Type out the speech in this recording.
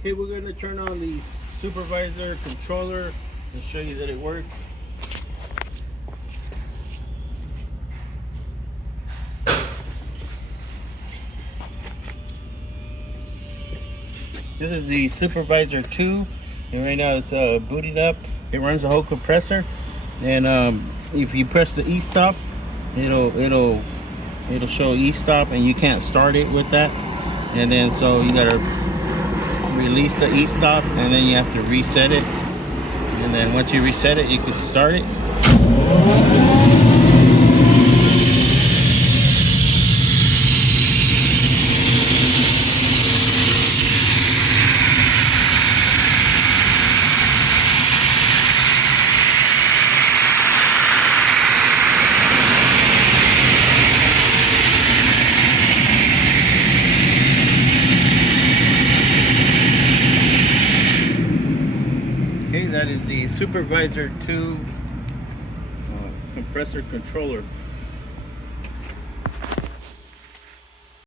Okay, we're going to turn on the Supervisor controller and show you that it works. This is the Supervisor 2, and right now it's booting up. It runs the whole compressor, and if you press the E-stop, it'll show E-stop, and you can't start it with that. And then so you gotta release the E-stop, and then you have to reset it. And then once you reset it, you can start it. Okay, that is the Supervisor 2 compressor controller.